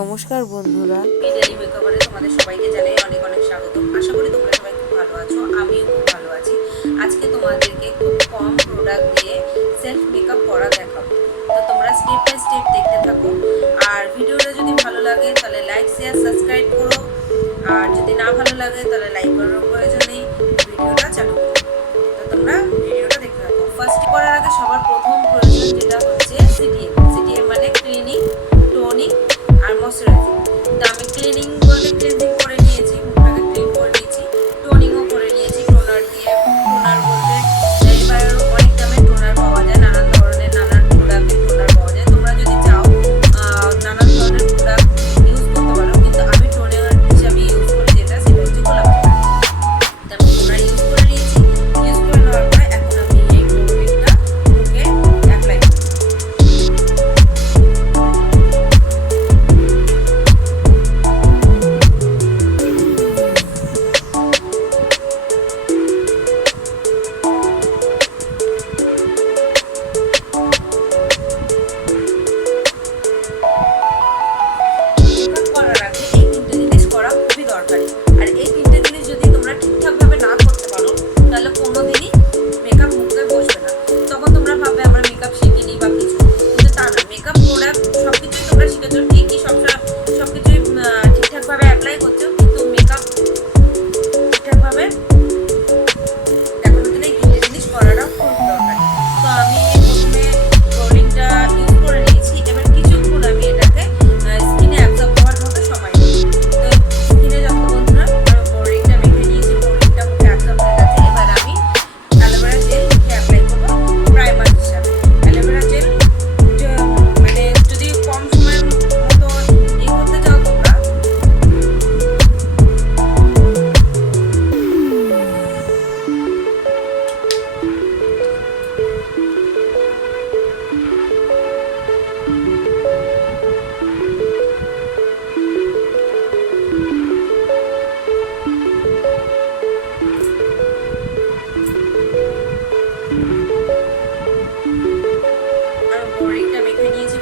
নমস্কার বন্ধুরা, ডেলি মেকওভারে তোমাদের সবাইকে জানাই অনেক অনেক স্বাগত। আশা করি তোমরা সবাই খুব ভালো আছো, আমিও খুব ভালো আছি। আজকে তোমাদেরকে খুব কম প্রোডাক্ট দিয়ে সেলফ মেকআপ করা দেখাবো। তো তোমরা স্টেপ বাই স্টেপ দেখতে থাকো। আর ভিডিওটা যদি ভালো লাগে তাহলে লাইক শেয়ার সাবস্ক্রাইব করো, আর যদি না ভালো লাগে তাহলে লাইক করার প্রয়োজন নেই, ভিডিওটা চালু করো। তো তোমরা ভিডিওটা দেখতে থাকো। ফার্স্ট করার আগে সবার প্রথম প্রয়োজন যেটা হচ্ছে সিটিএম। সিটিএম মানে ক্লিনিং, টোনিং আর ময়শ্চারাইজিং। তো আমি ক্লিনিং বলতে ক্লিনজিং করে নিয়েছি, মুখটাকে ক্লিন করে নিয়েছি, টোনিংও করে নিয়েছি টোনার দিয়ে। টোনার বলতে এবার অনেক দামে টোনার পাওয়া যায়, নানান ধরনের নানান প্রোডাক্টের টোনার পাওয়া যায়। তোমরা যদি চাও নানান ধরনের প্রোডাক্ট ইউজ করতে পারো, কিন্তু আমি টোনার হিসাবে ইউজ করি যেটা, সেটা হচ্ছে গোলাপ টোনার। তো আমি টোনার ইউজ করে নিয়েছি। ইউজ করে নেওয়ার পরে এখন আমি এই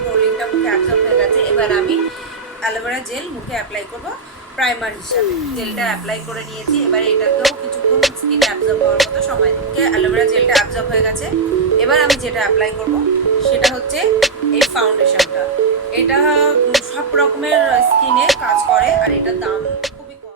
টোনিংটা মুখে অ্যাপ্লাই করি। এবার আমি অ্যালোভেরা জেল মুখে অ্যাপ্লাই করব প্রাইমার হিসাবে। জেলটা অ্যাপ্লাই করে নিয়েছি, এবার এটাকেও কিছুক্ষণ স্কিনে অ্যাবজর্ব হওয়ার মতো সময় দিতে। অ্যালোভেরা জেলটা অ্যাবজর্ব হয়ে গেছে। এবার আমি যেটা অ্যাপ্লাই করব সেটা হচ্ছে এই ফাউন্ডেশনটা। এটা সব রকমের স্কিনে কাজ করে, আর এটার দাম খুবই কম।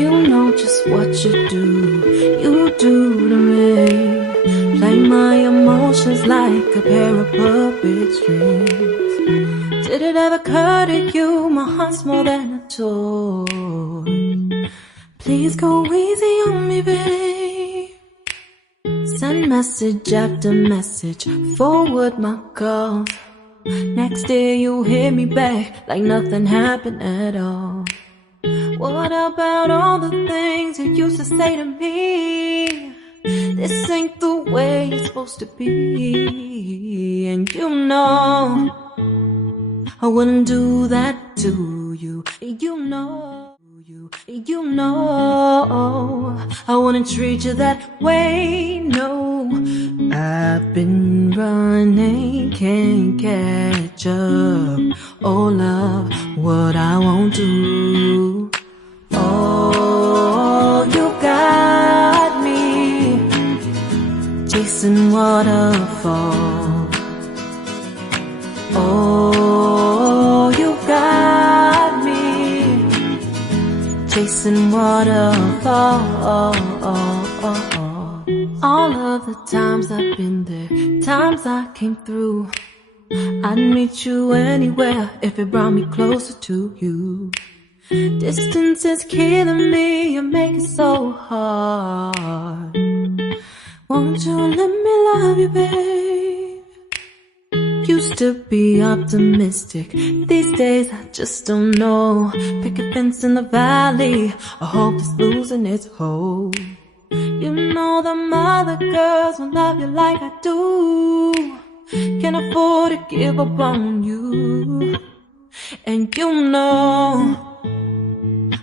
You know just what you do to me. Play my emotions like a pair of puppet strings. Did it ever occur to you my heart's more than a toy? Please go easy on me, babe. Send message after message, forward my calls. Next day you hit me back like nothing happened at all. What about all the things you used to say to me? This ain't the way it's supposed to be. And you know I wouldn't do that to you. You know I wouldn't treat you that way, no. I've been running, can't catch up. Oh love, what I won't do. Oh, you got me chasing waterfall. Oh, you got me chasing waterfall. All of the times I've been there, times I came through, I'd meet you anywhere if it brought me closer to you. Distance is killing me, you make it so hard. Won't you let me love you, babe? Used to be optimistic, these days I just don't know. Pick a fence in the valley, I hope it's losing its hold. You know them other girls won't love you like I do. Can't afford to give up on you. And you know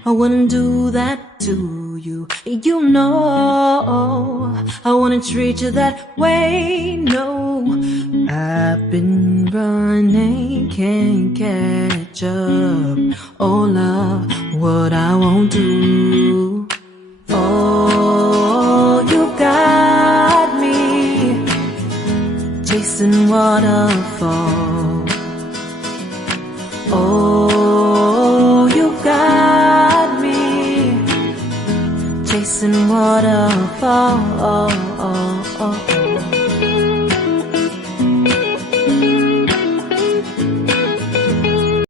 I wouldn't do that to you. You know I wouldn't treat you that way, no. I've been running, can't catch up. Oh love, what I won't do. Oh, you got me chasing waterfall. Oh, you got me chasing waterfall.